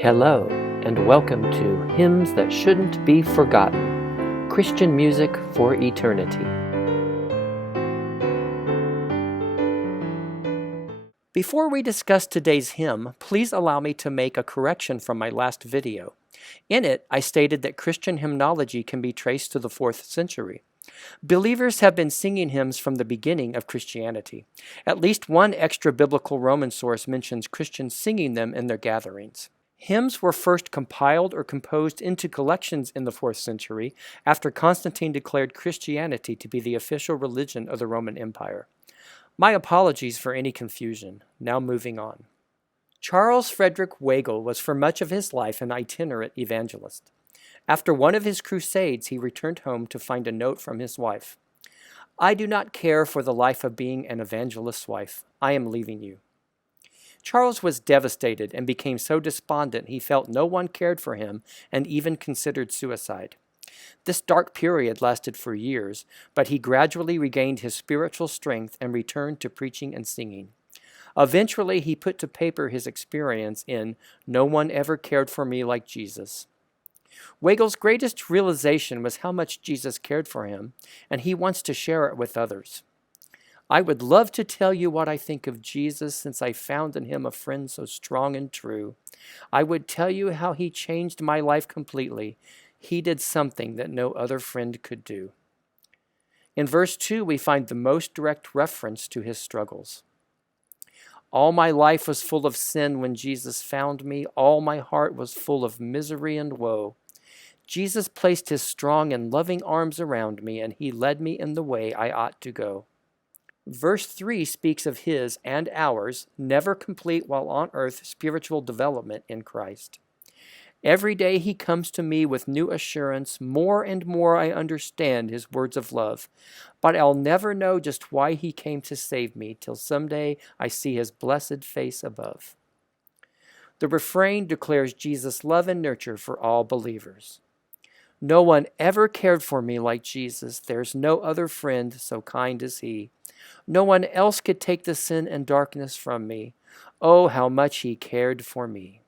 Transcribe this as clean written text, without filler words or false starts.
Hello, and welcome to Hymns That Shouldn't Be Forgotten, Christian Music for Eternity. Before we discuss today's hymn, please allow me to make a correction from my last video. In it, I stated that Christian hymnology can be traced to the 4th century. Believers have been singing hymns from the beginning of Christianity. At least one extra-biblical Roman source mentions Christians singing them in their gatherings. Hymns were first compiled or composed into collections in the 4th century after Constantine declared Christianity to be the official religion of the Roman Empire. My apologies for any confusion. Now moving on. Charles Frederick Weigel was for much of his life an itinerant evangelist. After one of his crusades, he returned home to find a note from his wife. "I do not care for the life of being an evangelist's wife. I am leaving you." Charles was devastated and became so despondent he felt no one cared for him and even considered suicide. This dark period lasted for years, but he gradually regained his spiritual strength and returned to preaching and singing. Eventually, he put to paper his experience in "No One Ever Cared for Me Like Jesus." Weigel's greatest realization was how much Jesus cared for him, and he wants to share it with others. "I would love to tell you what I think of Jesus, since I found in him a friend so strong and true. I would tell you how he changed my life completely. He did something that no other friend could do." In verse 2, we find the most direct reference to his struggles. "All my life was full of sin when Jesus found me. All my heart was full of misery and woe. Jesus placed his strong and loving arms around me, and he led me in the way I ought to go." Verse 3 speaks of his and ours never complete while on earth spiritual development in Christ. "Every day he comes to me with new assurance. More and more I understand his words of love. But I'll never know just why he came to save me till someday I see his blessed face above." The refrain declares Jesus' love and nurture for all believers. "No one ever cared for me like Jesus. There's no other friend so kind as he. No one else could take the sin and darkness from me. Oh, how much he cared for me."